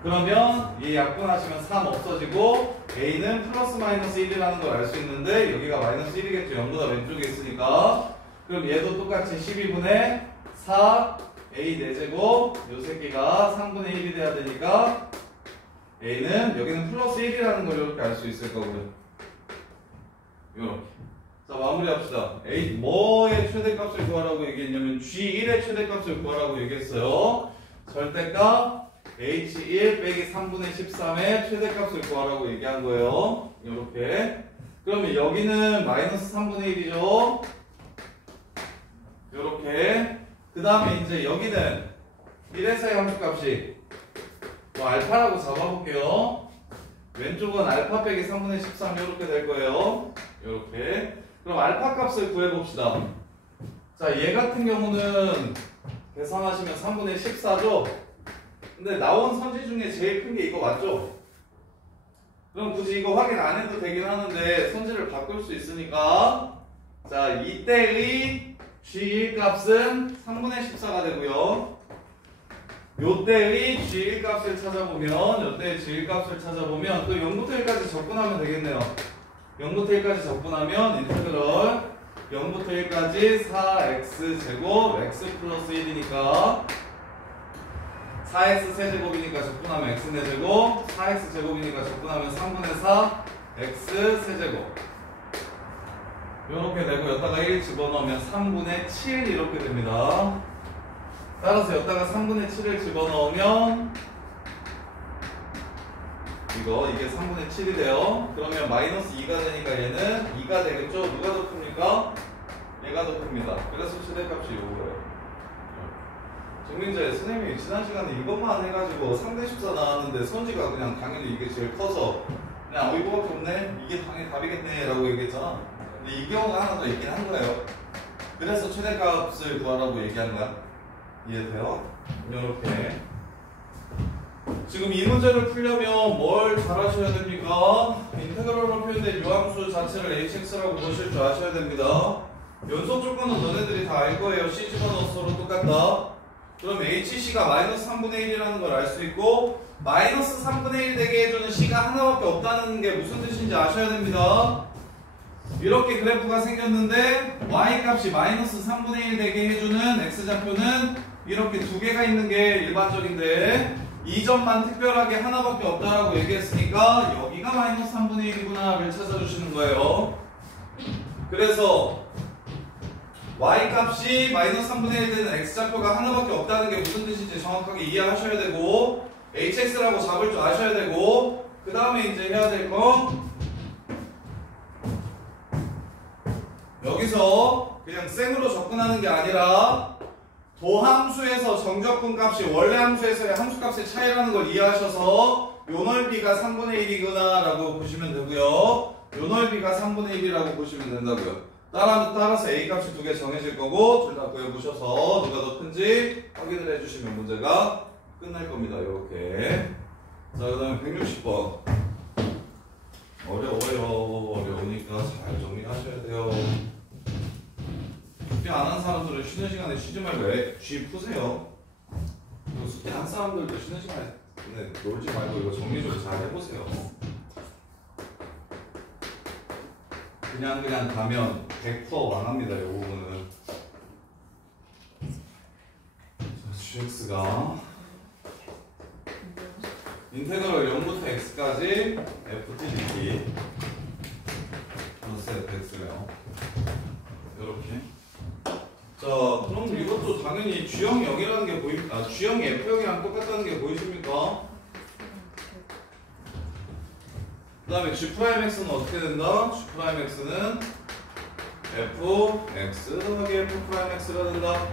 그러면 이 약분하시면 3 없어지고 a는 플러스 마이너스 1이라는 걸 알 수 있는데 여기가 마이너스 1이겠죠. 0보다 왼쪽에 있으니까. 그럼 얘도 똑같이 12분의 4 a 4제곱 요 새끼가 3분의 1이 돼야 되니까 a는 여기는 플러스 1이라는 걸 이렇게 알 수 있을 거고요. 이렇게. 자 마무리합시다. a 뭐의 최대값을 구하라고 얘기했냐면 g1의 최대값을 구하라고 얘기했어요. 절대값 h1 빼기 3분의 13의 최대값을 구하라고 얘기한 거예요. 이렇게. 그러면 여기는 마이너스 3분의 1이죠. 요렇게. 그 다음에 이제 여기는 1에서의 함수값이 뭐 알파라고 잡아볼게요. 왼쪽은 알파 빼기 3분의 13 요렇게 될 거예요. 요렇게. 그럼 알파 값을 구해봅시다. 자, 얘 같은 경우는 계산하시면 3분의 14죠? 근데 나온 선지 중에 제일 큰 게 이거 맞죠? 그럼 굳이 이거 확인 안 해도 되긴 하는데 선지를 바꿀 수 있으니까 자, 이때의 G1 값은 3분의 14가 되고요. 요때의 G1 값을 찾아보면 요때의 G1 값을 찾아보면 또 0부터 1까지 접근하면 되겠네요. 0부터 1까지 접근하면 인테그럴 0부터 1까지 4x 제곱 x 플러스 1이니까 4x 세제곱이니까 접근하면 x 4제곱 4x 제곱이니까 접근하면 3분의 4 x 세제곱 이렇게 되고 여기다가 1 집어넣으면 3분의 7 이렇게 됩니다. 따라서 여기다가 3분의 7을 집어넣으면 이게 3분의 7이 돼요. 그러면 마이너스 2가 되니까 얘는 2가 되겠죠? 누가 더 큽니까? 얘가 더 큽니다. 그래서 최대값이 요거예요. 정민재 선생님이 지난 시간에 이것만 해가지고 3대 14 나왔는데 선지가 그냥 당연히 이게 제일 커서 그냥 이거밖에 없네? 이게 당연히 답이겠네 라고 얘기했잖아. 근데 이 경우가 하나 더 있긴 한 거예요. 그래서 최대값을 구하라고 얘기한 거야. 이해돼요? 이렇게. 지금 이 문제를 풀려면 뭘 잘 하셔야 됩니까? 인테그럴로 표현된 요함수 자체를 hx라고 보실 줄 아셔야 됩니다. 연속 조건은 너네들이 다 알 거예요. c 집어넣어서 서로 똑같다. 그럼 hc가 마이너스 3분의 1이라는 걸 알 수 있고 마이너스 3분의 1 되게 해주는 c가 하나밖에 없다는 게 무슨 뜻인지 아셔야 됩니다. 이렇게 그래프가 생겼는데 y값이 마이너스 3분의 1 되게 해주는 x좌표는 이렇게 두 개가 있는 게 일반적인데 이 점만 특별하게 하나밖에 없다라고 얘기했으니까 여기가 마이너스 3분의 1이구나를 찾아주시는 거예요. 그래서 y값이 마이너스 3분의 1 되는 x좌표가 하나밖에 없다는 게 무슨 뜻인지 정확하게 이해하셔야 되고 hx라고 잡을 줄 아셔야 되고 그 다음에 이제 해야 될 건 여기서 그냥 생으로 접근하는 게 아니라 도함수에서 정적분 값이 원래 함수에서의 함수값의 차이라는 걸 이해하셔서 요 넓이가 3분의 1이구나 라고 보시면 되고요. 요 넓이가 3분의 1이라고 보시면 된다고요. 따라서 A 값이 두 개 정해질 거고 둘 다 구해보셔서 누가 더 큰지 확인을 해주시면 문제가 끝날 겁니다. 이렇게. 자, 그 다음에 160번. 어려우니까 잘 정리하셔야 돼요. 숙제 안 한 사람들은 쉬는 시간에 쉬지 말고 G 푸세요. 그리고 숙제 한 사람들도 쉬는 시간에 놀지 말고 이거 정리 좀 잘 해보세요. 그냥 가면 100% 망합니다. 이 부분은. 자, gx가 인테그럴 0부터 x까지 ft dt 플러스 fx래요. 이렇게. 자, 그럼 이것도 당연히 G형 0이라는 게 보입니다. G형이 F형이랑 똑같다는 게 보이십니까? 그 다음에 G'X는 어떻게 된다? G'X는 Fx 더하기 F'X가 된다.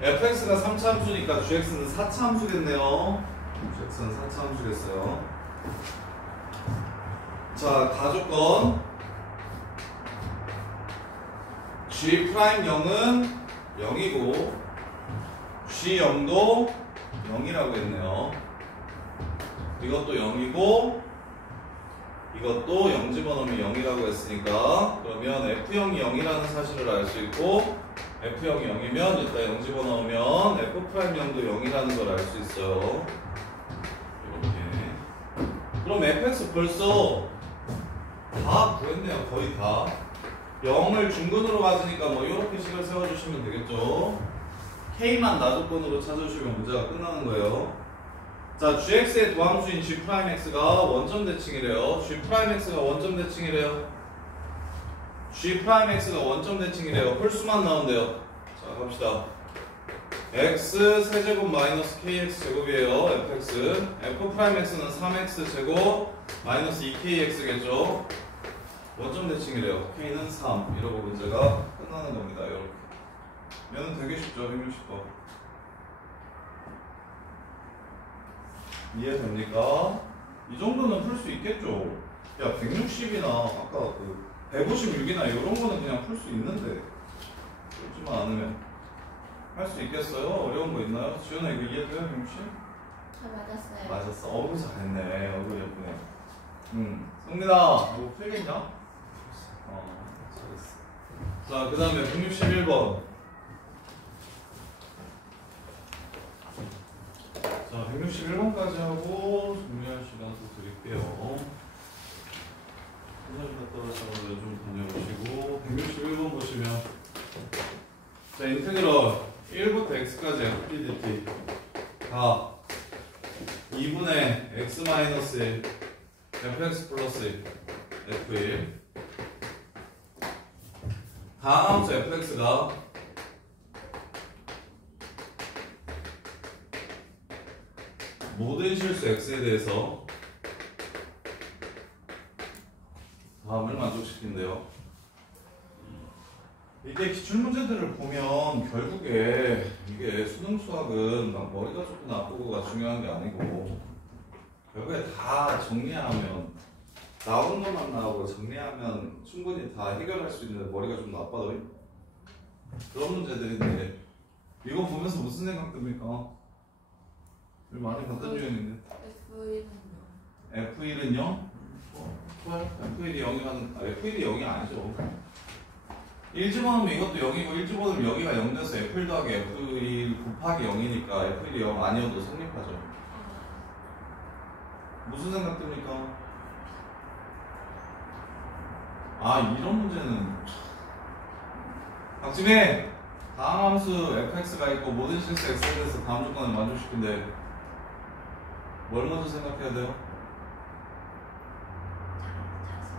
Fx가 3차 함수니까 Gx는 4차 함수겠네요. Gx는 4차 함수겠어요. 자, 가조건 G'0은 0이고 G0도 0이라고 했네요. 이것도 0이고 이것도 0 집어넣으면 0이라고 했으니까 그러면 F형이 0이라는 사실을 알 수 있고 F형이 0이면 일단 0 집어넣으면 F'형도 0이라는 걸 알 수 있어요. 이렇게. 그럼 fx 벌써 다 구했네요. 거의 다. 0을 중근으로 가지니까 뭐 이렇게 식을 세워주시면 되겠죠. K만 나조건으로 찾아주시면 문제가 끝나는 거예요. 자, gx의 도함수인 g'x가 원점 대칭이래요. g'x가 원점 대칭이래요. g'x가 원점 대칭이래요. 홀수만 나온대요. 자, 갑시다. x 세제곱 마이너스 kx 제곱이에요. fx. f'x는 3x 제곱 마이너스 2kx겠죠. 원점 대칭이래요. k는 3. 이러고 문제가 끝나는 겁니다. 이렇게. 얘는 되게 쉽죠. 160번. 이해됩니까? 이 정도는 풀 수 있겠죠. 야, 160이나 아까 그 156이나 이런 거는 그냥 풀 수 있는데 풀지만 않으면 할 수 있겠어요? 어려운 거 있나요? 지연아 이거 이해돼요? 160? 맞았어요. 맞았어. 어우 잘했네. 얼굴 예쁘네. 성민아 뭐 풀겠냐? 잘했어. 자, 그 다음에 161번. 자, 161번까지 하고 정리할 시간 또 드릴게요. 화장실 갔다 와서 좀 다녀오시고 161번 보시면 자, 인테그럴 1부터 x까지 fdt 다 2분의 x 마이너스 1 fx 플러스 f1 다음 함수 fx가 모든 실수 x에 대해서 다음을 만족시킨대요. 이게 기출문제들을 보면 결국에 이게 수능 수학은 막 머리가 좋고 나쁘고가 중요한 게 아니고 결국에 다 정리하면 나온 것만 나오고 정리하면 충분히 다 해결할 수 있는데 머리가 좀 나빠도 그런 문제들인데 이거 보면서 무슨 생각 듭니까? 많이 봤던 유형인데 F1은요? F1은요? F1이 0이라는 F1이 0이 아니죠. 1 집어넣으면 이것도 0이고 1 집어넣으면 여기가 0 돼서 F1 더하기 F1 곱하기 0이니까 F1이 0 아니어도 성립하죠. 무슨 생각 듭니까? 아, 이런 문제는 박지민! 다음 함수 fx가 있고 모든 실수 x에 대해서 다음 조건을 만족시킨대. 뭘 먼저 생각해야 돼요?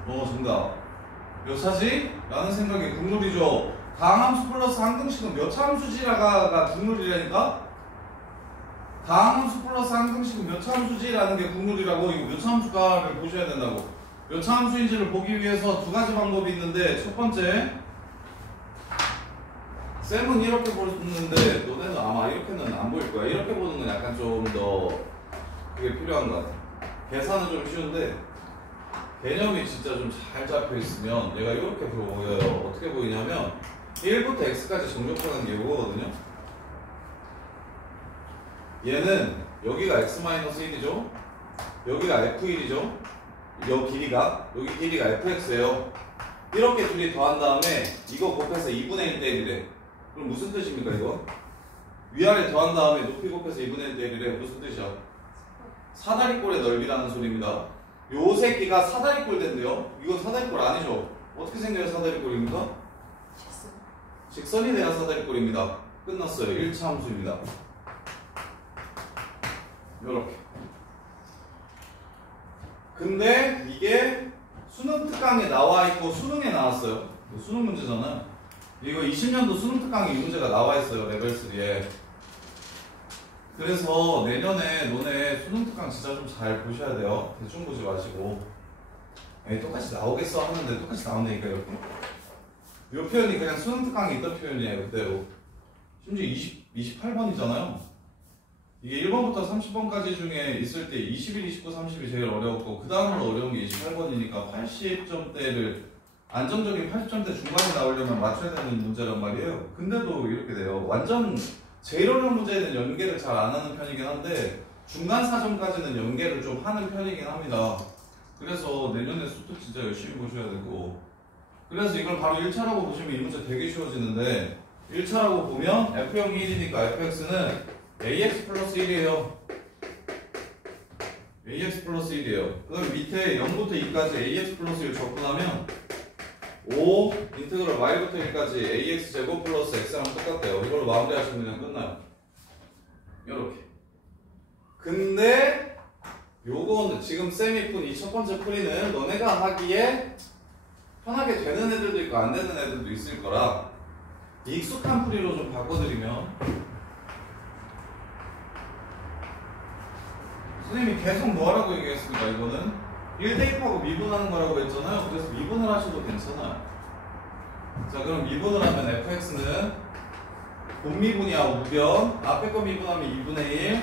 정답. 몇 차지? 라는 생각이 국룰이죠. 다항함수 플러스 항등식은 몇 차 함수지라가 국룰이라니까? 다항함수 플러스 항등식은 몇 차 함수지라는 게 국룰이라고. 이거 몇 차 함수가를 보셔야 된다고. 몇 차 함수인지를 보기 위해서 두 가지 방법이 있는데 첫 번째 쌤은 이렇게 보는데 너네는 아마 이렇게는 안 보일 거야. 이렇게 보는 건 약간 좀 더 그게 필요한 것 같아. 계산은 좀 쉬운데 개념이 진짜 좀 잘 잡혀 있으면 얘가 이렇게 보여요. 어떻게 보이냐면 1부터 x까지 정족하는 게 이거거든요. 얘는 여기가 x-1이죠. 여기가 f1이죠. 여기 길이가 fx예요. 이렇게 둘이 더한 다음에 이거 곱해서 2분의 1 대 1이래. 그럼 무슨 뜻입니까 이거? 위아래 더한 다음에 높이 곱해서 2분의 1 대 1이래. 무슨 뜻이야? 사다리꼴의 넓이라는 소리입니다. 요 새끼가 사다리꼴 된대요. 이건 사다리꼴 아니죠? 어떻게 생겨야 사다리꼴입니까? 직선이 돼야 사다리꼴입니다. 끝났어요. 1차 함수입니다. 요렇게. 근데 이게 수능 특강에 나와 있고 수능에 나왔어요. 수능 문제잖아. 이거 20년도 수능 특강에 이 문제가 나와 있어요. 레벨 3에. 그래서 내년에 너네 수능 특강 진짜 좀 잘 보셔야 돼요. 대충 보지 마시고. 에이, 똑같이 나오겠어 하는데 똑같이 나온다니까 이렇게. 이 표현이 그냥 수능 특강에 있던 표현이에요. 그대로. 심지어 28번이잖아요. 이게 1번부터 30번까지 중에 있을 때 21, 29, 30이 제일 어려웠고 그 다음으로 어려운 게 28번이니까 80점대를 안정적인 80점대 중반에 나오려면 맞춰야 되는 문제란 말이에요. 근데도 이렇게 돼요. 완전 제일 어려운 문제에는 연계를 잘 안 하는 편이긴 한데 중간 4점까지는 연계를 좀 하는 편이긴 합니다. 그래서 내년에 수도 진짜 열심히 보셔야 되고 그래서 이걸 바로 1차라고 보시면 이 문제 되게 쉬워지는데 1차라고 보면 F형이 1이니까 fx는 ax 플러스 1이에요. ax 플러스 1이에요. 그 다음에 밑에 0부터 2까지 ax 플러스 1 접근하면 5 인테그럴 y부터 1까지 ax 제곱 플러스 x랑 똑같대요. 이걸로 마무리하시면 그냥 끝나요. 요렇게. 근데 요건 지금 쌤이 푼 이 첫 번째 풀이는 너네가 하기에 편하게 되는 애들도 있고 안 되는 애들도 있을 거라 익숙한 풀이로 좀 바꿔드리면 선생님이 계속 뭐하라고 얘기했습니까? 이거는 1대입하고 미분하는 거라고 했잖아요. 그래서 미분을 하셔도 괜찮아요. 자, 그럼 미분을 하면 fx는 본미분이야 우변. 앞에 거 미분하면 2분의 1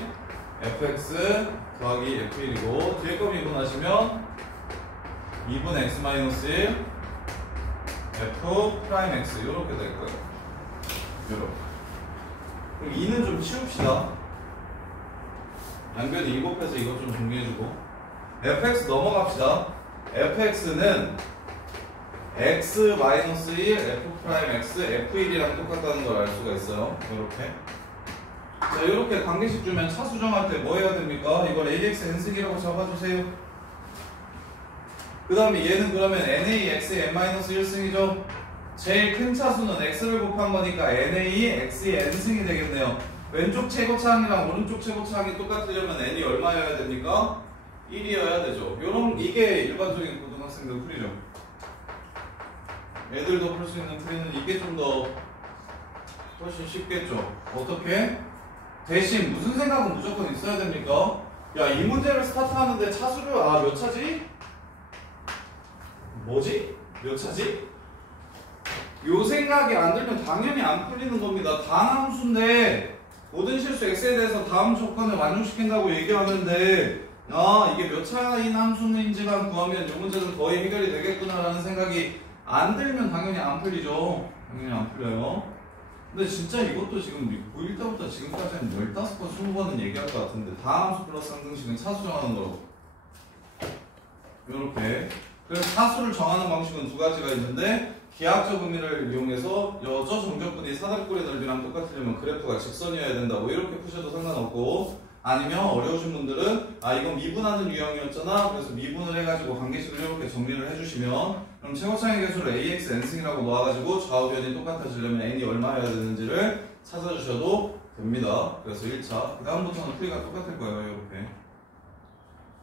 fx 더하기 f1이고 뒤에 거 미분하시면 2분의 x-1 f 프라임 x 이렇게 될 거예요. 이렇게. 그럼 2는 좀 치웁시다. 양변이 2 곱해서 이것 좀 정리해주고 fx 넘어갑시다. fx는 x-1 f'(x) f1이랑 똑같다는 걸 알 수가 있어요. 이렇게. 자, 이렇게 관계식 주면 차 수정할 때 뭐 해야 됩니까? 이걸 ax n승이라고 잡아주세요. 그 다음에 얘는 그러면 nax의 n-1승이죠. 제일 큰 차수는 x를 곱한 거니까 nax의 n승이 되겠네요. 왼쪽 최고차항이랑 오른쪽 최고차항이 똑같으려면 n이 얼마여야 됩니까? 1이어야 되죠. 이게 일반적인 고등학생들 풀이죠. 애들도 풀 수 있는 풀이는 이게 좀 더 훨씬 쉽겠죠. 어떻게? 대신 무슨 생각은 무조건 있어야 됩니까? 야, 이 문제를 스타트하는데 차수를 몇 차지? 뭐지? 몇 차지? 요 생각이 안 들면 당연히 안 풀리는 겁니다. 다함수인데 모든 실수 x에 대해서 다음 조건을 만족시킨다고 얘기하는데 이게 몇 차인 함수인지만 구하면 이 문제는 거의 해결이 되겠구나라는 생각이 안 들면 당연히 안 풀리죠. 당연히 안 풀려요. 근데 진짜 이것도 지금 고1 때부터 지금까지 한 15번, 20번은 얘기할 것 같은데 다함수 플러스 상등식은 차수 정하는 거라고. 요렇게. 그래서 차수를 정하는 방식은 두 가지가 있는데 기하학적 의미를 이용해서 여저 정적분이 사다리꼴의 넓이랑 똑같으려면 그래프가 직선이어야 된다고 이렇게 푸셔도 상관없고 아니면 어려우신 분들은 이건 미분하는 유형이었잖아. 그래서 미분을 해가지고 관계식을 이렇게 정리를 해주시면 그럼 최고차항의 개수를 ax n승이라고 놓아가지고 좌우변이 똑같아지려면 n이 얼마여야 되는지를 찾아주셔도 됩니다. 그래서 1차 그 다음부터는 풀이가 똑같을 거예요.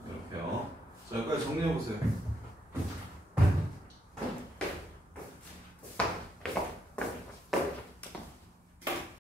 이렇게요. 자, 여기까지 정리해보세요.